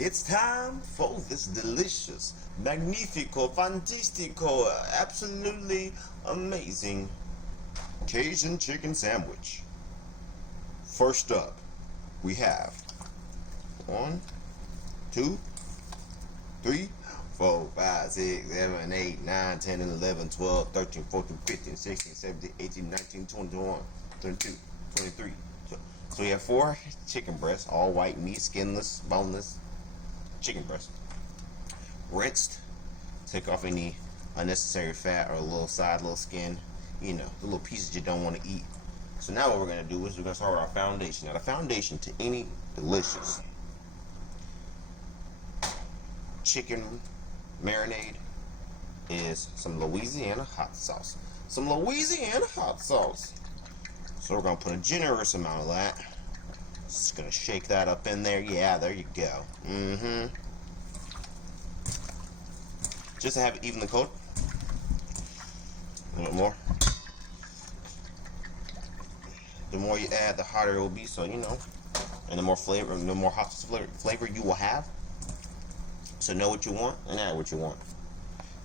It's time for this delicious, magnifico, fantastico, absolutely amazing Cajun chicken sandwich. First up, we have 1, 2, 3, 4, 5, 6, 7, 8, 9, 10, 11, 12, 13, 14, 15, 16, 17, 18, 19, 20, 21, 22, 23. So we have 4 chicken breasts, all white meat, skinless, boneless chicken breast. Rinsed, take off any unnecessary fat or a little side, little skin, you know, the little pieces you don't want to eat. So now what we're going to do is we're going to start with our foundation. Now the foundation to any delicious chicken marinade is some Louisiana hot sauce. Some Louisiana hot sauce. So we're going to put a generous amount of that. Just going to shake that up in there. Yeah, there you go. Just to have it evenly coated. A little bit more. The more you add, the hotter it will be. So, you know, and the more flavor, the more hot sauce flavor you will have. So know what you want and add what you want.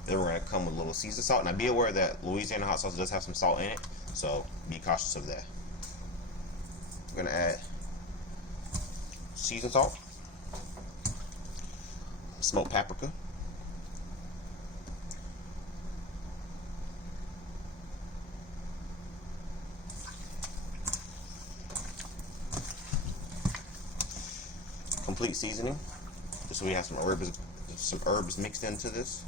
Then we're going to come with a little seasoned salt. Now be aware that Louisiana hot sauce does have some salt in it. So be cautious of that. We're going to add seasoned salt, smoked paprika, complete seasoning, just so we have some herbs mixed into this.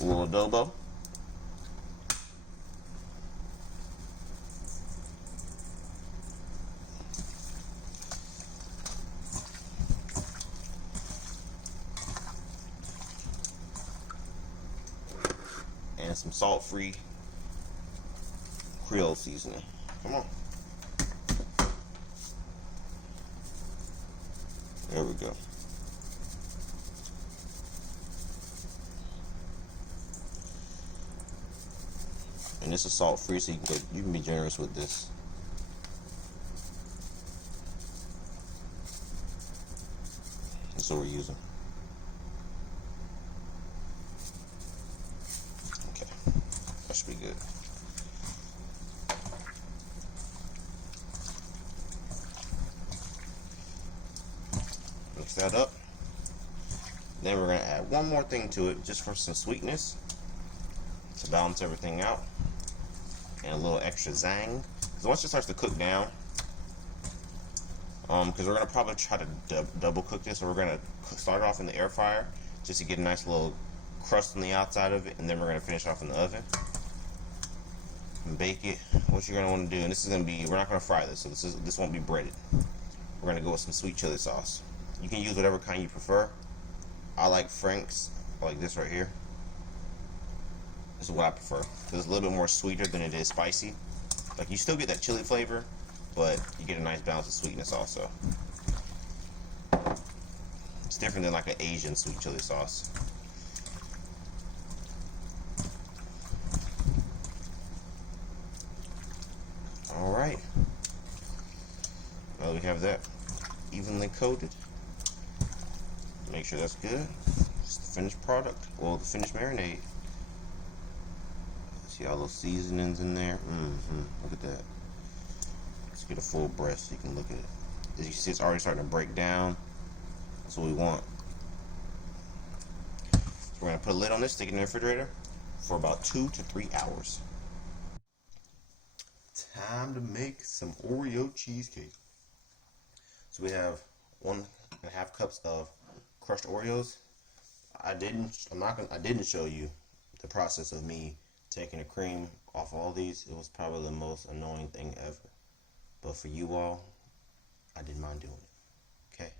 A little adobo. And some salt-free Creole seasoning. Come on. There we go. And this is salt-free, so you can be generous with this. That's what we're using. Okay, that should be good. Mix that up. Then we're going to add one more thing to it, just for some sweetness, to balance everything out, and a little extra zang. Because once it starts to cook down, because we're going to probably try to double cook this, so we're going to start off in the air fryer just to get a nice little crust on the outside of it, and then we're going to finish off in the oven and bake it. What you're going to want to do, and this is going to be, we're not going to fry this, so this won't be breaded. We're going to go with some sweet chili sauce. You can use whatever kind you prefer. I like Frank's. I like this right here. This is what I prefer. It's a little bit more sweeter than it is spicy. Like, you still get that chili flavor, but you get a nice balance of sweetness also. It's different than like an Asian sweet chili sauce. Alright. Now that we have that evenly coated, make sure that's good. It's the finished product. Well, the finished marinade. See all those seasonings in there? Look at that. Let's get a full breast so you can look at it. As you see, it's already starting to break down. That's what we want. So we're going to put a lid on this, stick it in the refrigerator for about 2 to 3 hours. Time to make some Oreo cheesecake. So we have 1.5 cups of crushed Oreos. I didn't show you the process of me taking the cream off all these. It was probably the most annoying thing ever. But for you all, I didn't mind doing it. Okay.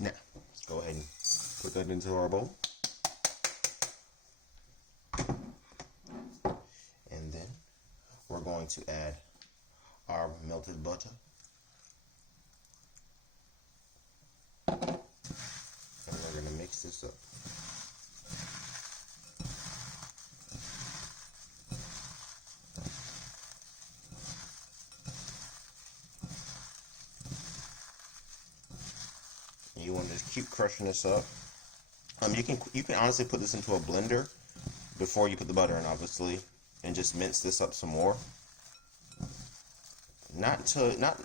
Now, go ahead and put that into our bowl. And then we're going to add our melted butter. And we're going to mix this up. want to just keep crushing this up. You can honestly put this into a blender before you put the butter in, obviously, and just mince this up some more.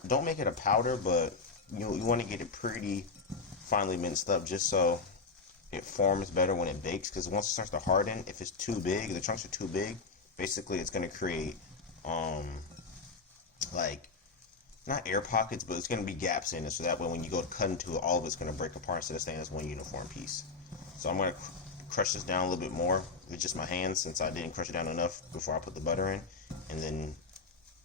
Don't make it a powder, but you want to get it pretty finely minced up, just so it forms better when it bakes. Because once it starts to harden, if it's too big, the chunks are too big, basically it's going to create like, not air pockets, but it's going to be gaps in it, so that way when you go to cut into it, all of it's going to break apart instead of staying as one uniform piece. So I'm going to crush this down a little bit more with just my hands, since I didn't crush it down enough before I put the butter in, and then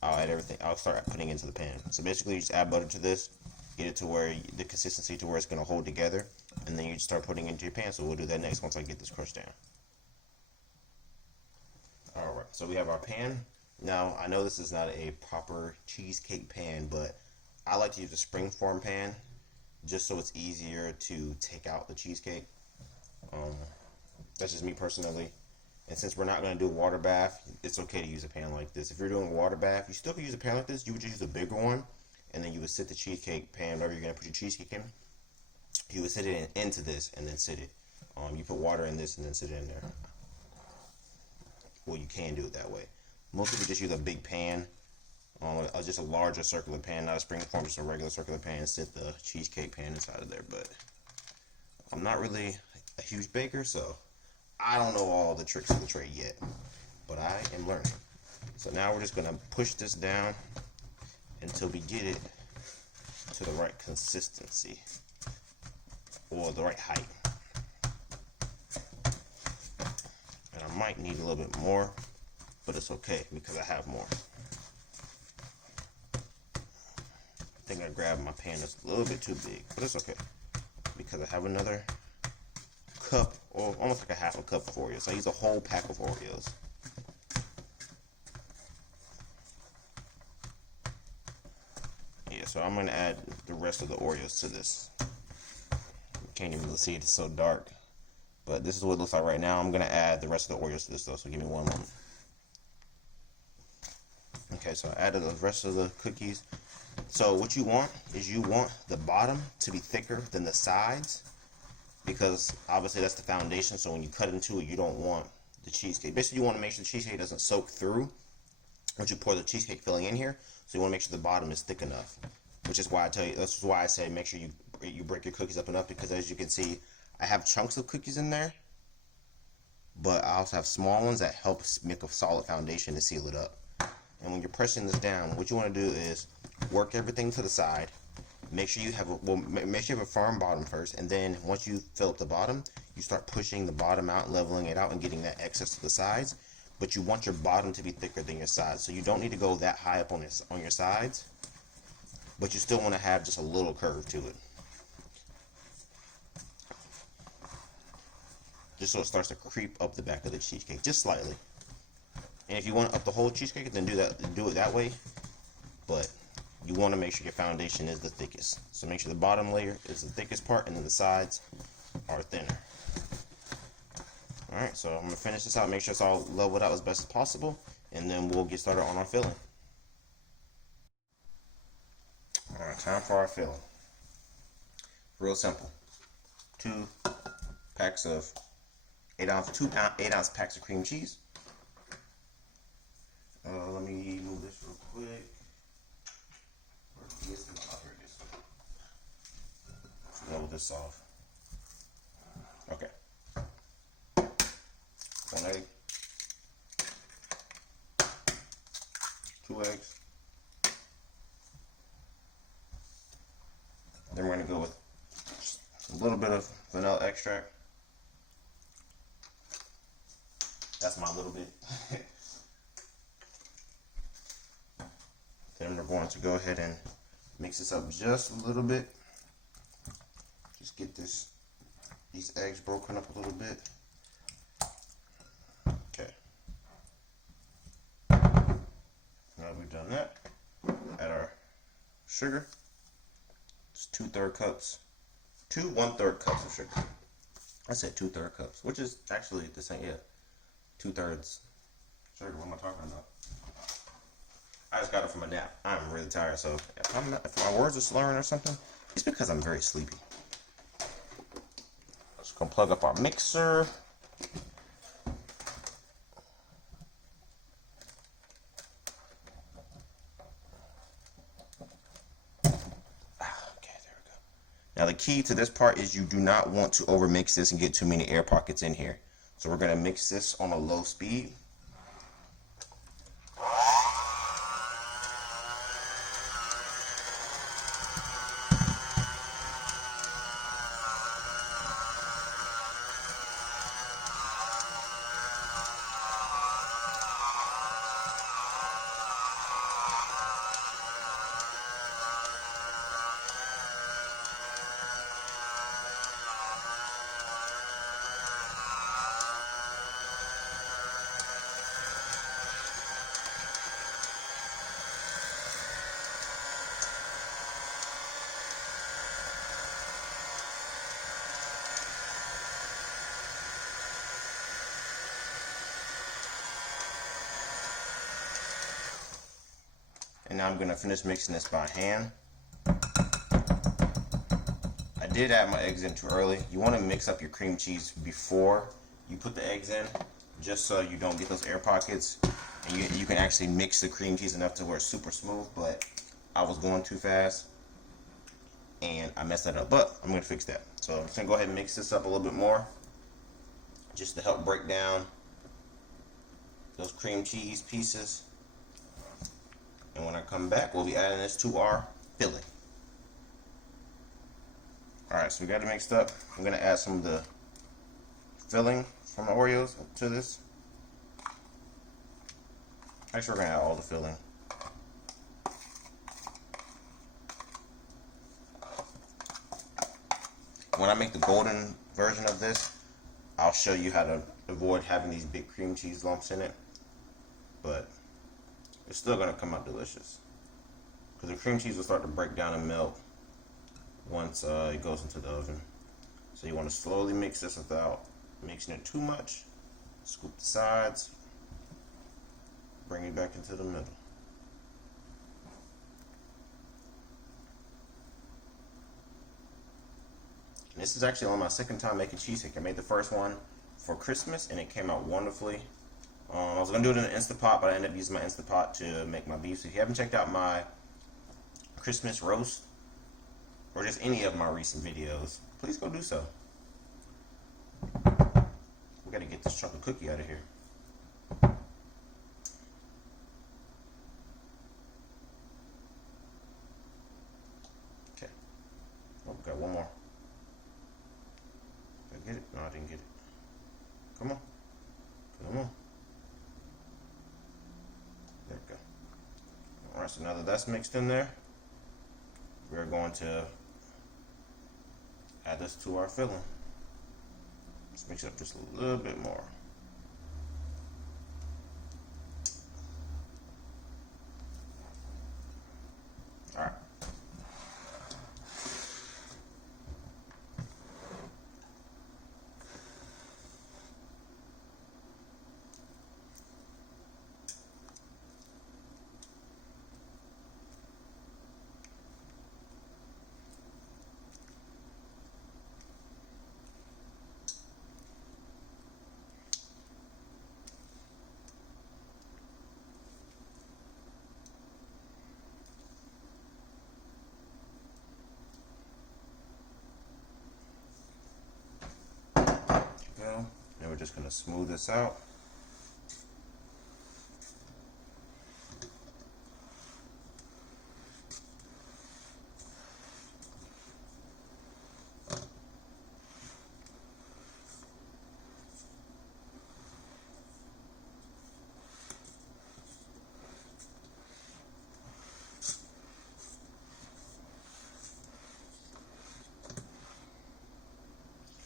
I'll start putting it into the pan. So basically you just add butter to this, get it to where the consistency to where it's going to hold together, and then you just start putting it into your pan. So we'll do that next once I get this crushed down. Alright, so we have our pan. Now, I know this is not a proper cheesecake pan, but I like to use a springform pan just so it's easier to take out the cheesecake. That's just me personally. And since we're not going to do a water bath, it's okay to use a pan like this. If you're doing a water bath, you still can use a pan like this. You would just use a bigger one, and then you would sit the cheesecake pan, wherever you're going to put your cheesecake in, you would sit it into this and then sit it. You put water in this and then sit it in there. Well, you can do it that way. Most people just use a big pan, just a larger circular pan, not a springform, just a regular circular pan, and sit the cheesecake pan inside of there. But I'm not really a huge baker, so I don't know all the tricks of the trade yet, but I am learning. So now we're just going to push this down until we get it to the right consistency, or the right height. And I might need a little bit more, but it's okay because I have more. I think I grabbed my pan that's a little bit too big, but it's okay because I have another cup, or almost like a half a cup of Oreos. I use a whole pack of Oreos. Yeah, so I'm going to add the rest of the Oreos to this. You can't even really see it, it's so dark. But this is what it looks like right now. I'm going to add the rest of the Oreos to this though, so give me one moment. Okay, so I added the rest of the cookies. So what you want is the bottom to be thicker than the sides, because obviously that's the foundation. So when you cut into it, you don't want the cheesecake. Basically, you want to make sure the cheesecake doesn't soak through once you pour the cheesecake filling in here. So you want to make sure the bottom is thick enough, which is why that's why I say make sure you break your cookies up enough, because as you can see, I have chunks of cookies in there, but I also have small ones that help make a solid foundation to seal it up. And when you're pressing this down, what you want to do is work everything to the side. Make sure you have a firm bottom first, and then once you fill up the bottom, you start pushing the bottom out, leveling it out, and getting that excess to the sides. But you want your bottom to be thicker than your sides, so you don't need to go that high up on your sides, but you still want to have just a little curve to it, just so it starts to creep up the back of the cheesecake just slightly. And if you want up the whole cheesecake, then do it that way. But you want to make sure your foundation is the thickest. So make sure the bottom layer is the thickest part, and then the sides are thinner. Alright, so I'm going to finish this out, make sure it's all leveled out as best as possible, and then we'll get started on our filling. Alright, time for our filling. Real simple. 2 packs of 8 ounce packs of cream cheese. Let me move this real quick. Here it is. Level this off. Okay. 1 egg. 2 eggs. Then we're going to go with a little bit of vanilla extract. That's my little bit. Then we're going to go ahead and mix this up just a little bit. Just get these eggs broken up a little bit. Okay. Now we've done that, add our sugar. It's 2/3 cups. 1/3 cups of sugar. I said 2/3 cups, which is actually the same. Yeah, 2/3 sugar. What am I talking about? I just got it from a nap. I'm really tired, so if my words are slurring or something, it's because I'm very sleepy. Gonna plug up our mixer. Now the key to this part is you do not want to overmix this and get too many air pockets in here. So we're gonna mix this on a low speed. And now I'm going to finish mixing this by hand. I did add my eggs in too early. You want to mix up your cream cheese before you put the eggs in, just so you don't get those air pockets. And you can actually mix the cream cheese enough to where it's super smooth, but I was going too fast and I messed that up. But I'm going to fix that. So I'm just going to go ahead and mix this up a little bit more, just to help break down those cream cheese pieces. And when I come back, we'll be adding this to our filling. Alright, so we got it mixed up. I'm going to add some of the filling from the Oreos to this. Actually, we're going to add all the filling. When I make the golden version of this, I'll show you how to avoid having these big cream cheese lumps in it. But it's still going to come out delicious, because the cream cheese will start to break down and melt once it goes into the oven. So you want to slowly mix this without mixing it too much. Scoop the sides, bring it back into the middle. And this is actually only my second time making cheesecake. I made the first one for Christmas and it came out wonderfully. I was going to do it in an Instant Pot, but I ended up using my Instant Pot to make my beef. So if you haven't checked out my Christmas roast, or just any of my recent videos, please go do so. We got to get this chocolate cookie out of here. Okay. Oh, got one more. Did I get it? No, I didn't get it. Come on. Come on. There we go. Alright, so now that that's mixed in there, we're going to add this to our filling. Let's mix it up just a little bit more. Alright. Then we're just going to smooth this out.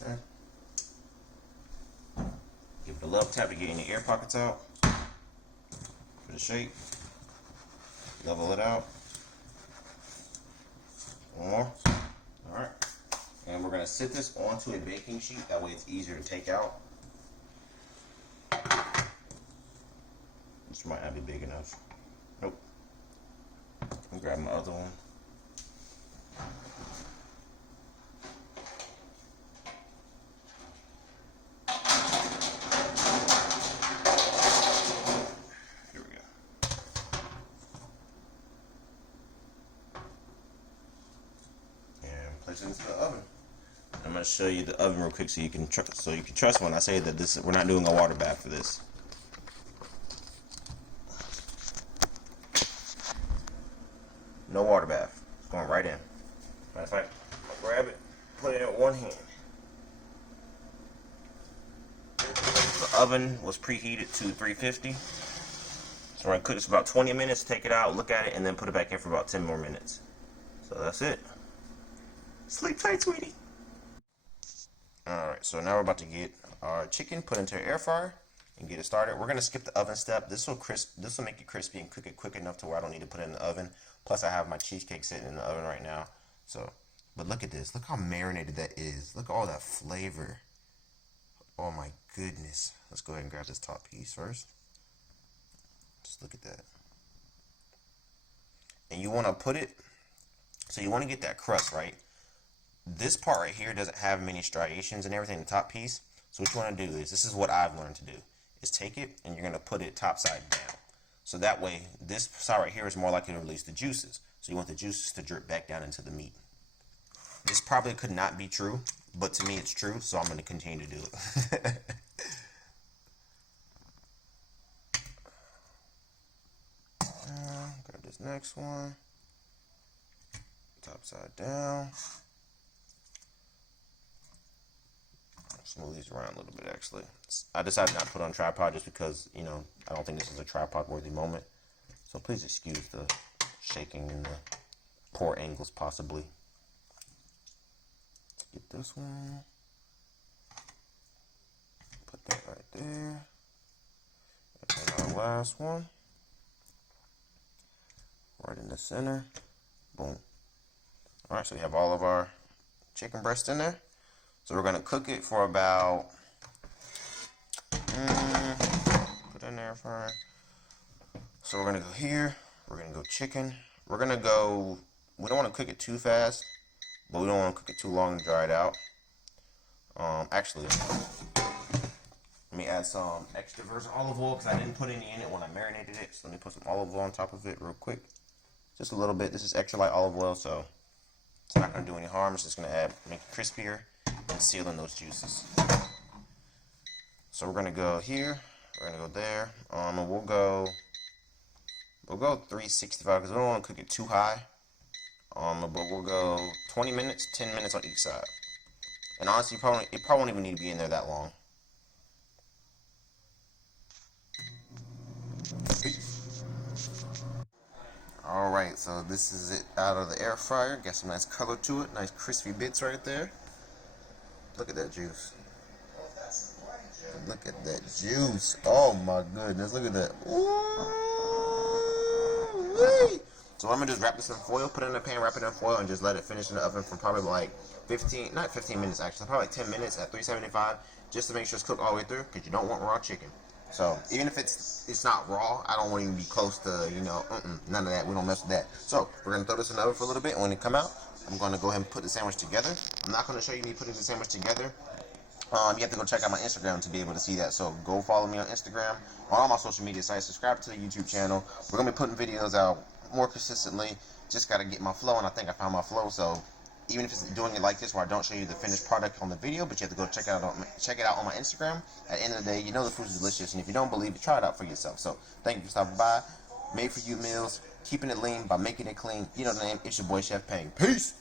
Okay. Give it a little tap to get any air pockets out for the shape. Level it out. One more. Alright. And we're going to sit this onto a baking sheet. That way it's easier to take out. This might not be big enough. Nope. I'll grab my other one. switch into the oven. I'm gonna show you the oven real quick so you can trust when I say that this we're not doing a water bath for this. No water bath. It's going right in. Matter of fact, I'll grab it, put it in one hand. The oven was preheated to 350. So we're gonna cook this for about 20 minutes, take it out, look at it, and then put it back in for about 10 more minutes. So that's it. Sleep tight, sweetie. Alright, so now we're about to get our chicken put into an air fryer and get it started. We're gonna skip the oven step. This will make it crispy and cook it quick enough to where I don't need to put it in the oven. Plus I have my cheesecake sitting in the oven right now. So, but look at this. Look how marinated that is. Look at all that flavor. Oh my goodness. Let's go ahead and grab this top piece first. Just look at that. And you want to put it, so you want to get that crust, right? This part right here doesn't have many striations and everything, the top piece. So what you want to do is, this is what I've learned to do, is take it and you're going to put it top side down. So that way, this side right here is more likely to release the juices. So you want the juices to drip back down into the meat. This probably could not be true, but to me it's true, so I'm going to continue to do it. Grab this next one. Top side down. Just move these around a little bit, actually. I decided not to put on tripod just because, you know, I don't think this is a tripod-worthy moment. So please excuse the shaking and the poor angles, possibly. Get this one. Put that right there. And then our last one. Right in the center. Boom. Alright, so we have all of our chicken breast in there. So we're going to cook it for about, put it in there for, so we're going to go here, we're going to go chicken, we're going to go, we don't want to cook it too fast, but we don't want to cook it too long to dry it out. Actually, let me add some extra virgin olive oil because I didn't put any in it when I marinated it, so let me put some olive oil on top of it real quick, just a little bit. This is extra light olive oil, so it's not going to do any harm. It's just going to make it crispier and seal in those juices. So we're gonna go here, we're gonna go there, and we'll go 365 because we don't want to cook it too high. But we'll go 20 minutes, 10 minutes on each side. And honestly, it probably won't even need to be in there that long. Alright, so this is it out of the air fryer. Got some nice color to it, nice crispy bits right there. Look at that juice. Look at that juice. Oh my goodness. Look at that. Ooh-wee. So what I'm going to do is wrap this in foil, put it in a pan, wrap it in foil, and just let it finish in the oven for probably like 15 minutes actually, probably like 10 minutes at 375, just to make sure it's cooked all the way through, because you don't want raw chicken. So even if it's not raw, I don't want it to be close to, you know, none of that. We don't mess with that. So we're going to throw this in the oven for a little bit, and when it come out, I'm going to go ahead and put the sandwich together. I'm not going to show you me putting the sandwich together. You have to go check out my Instagram to be able to see that. So go follow me on Instagram, on all my social media sites. Subscribe to the YouTube channel. We're going to be putting videos out more consistently. Just got to get my flow, and I think I found my flow. So even if it's doing it like this, where I don't show you the finished product on the video, but you have to go check it out on my Instagram. At the end of the day, you know the food is delicious, and if you don't believe it, try it out for yourself. So thank you for stopping by. Made for you meals, keeping it lean by making it clean. You know the name. It's your boy Chef Pang. Peace.